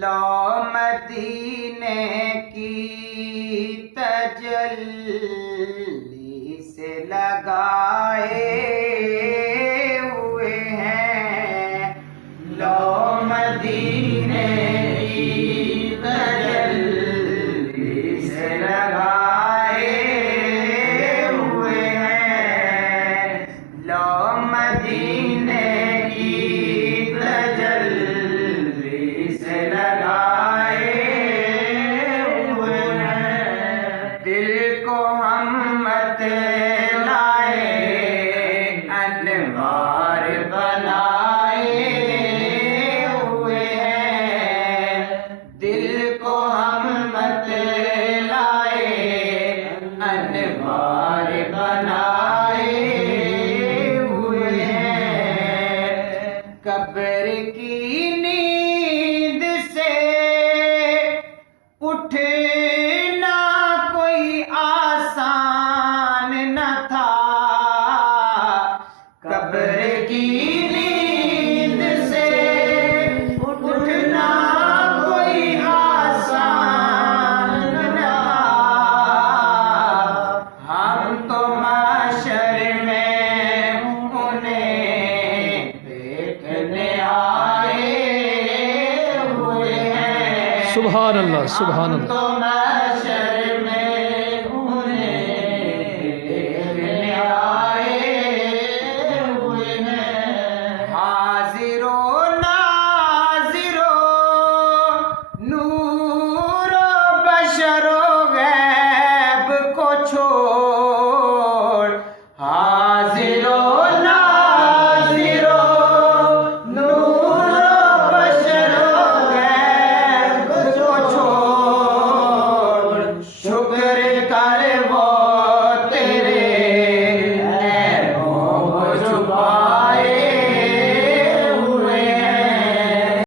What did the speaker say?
لو مدینے کی تجلی سے لگائے ہوئے ہیں، لو مدینے کی تجلی سے لگائے ہوئے ہیں، لو مدینے کی تجلی سے لگائے ہوئے ہیں، دل کو ہم مت لائے انوار بنائے ہوئے ہیں، دل کو ہم مت لائے انوار بنائے ہوئے ہیں، قبر کی نیند سے اٹھنا کوئی آسان نہ تھا، قبر کی نیند سے اٹھنا کوئی آسان نہ تھا، ہم تو محشر میں انہیں دیکھنے آئے ہوئے ہیں، سبحان اللہ، سبحان اللہ۔ ہم تو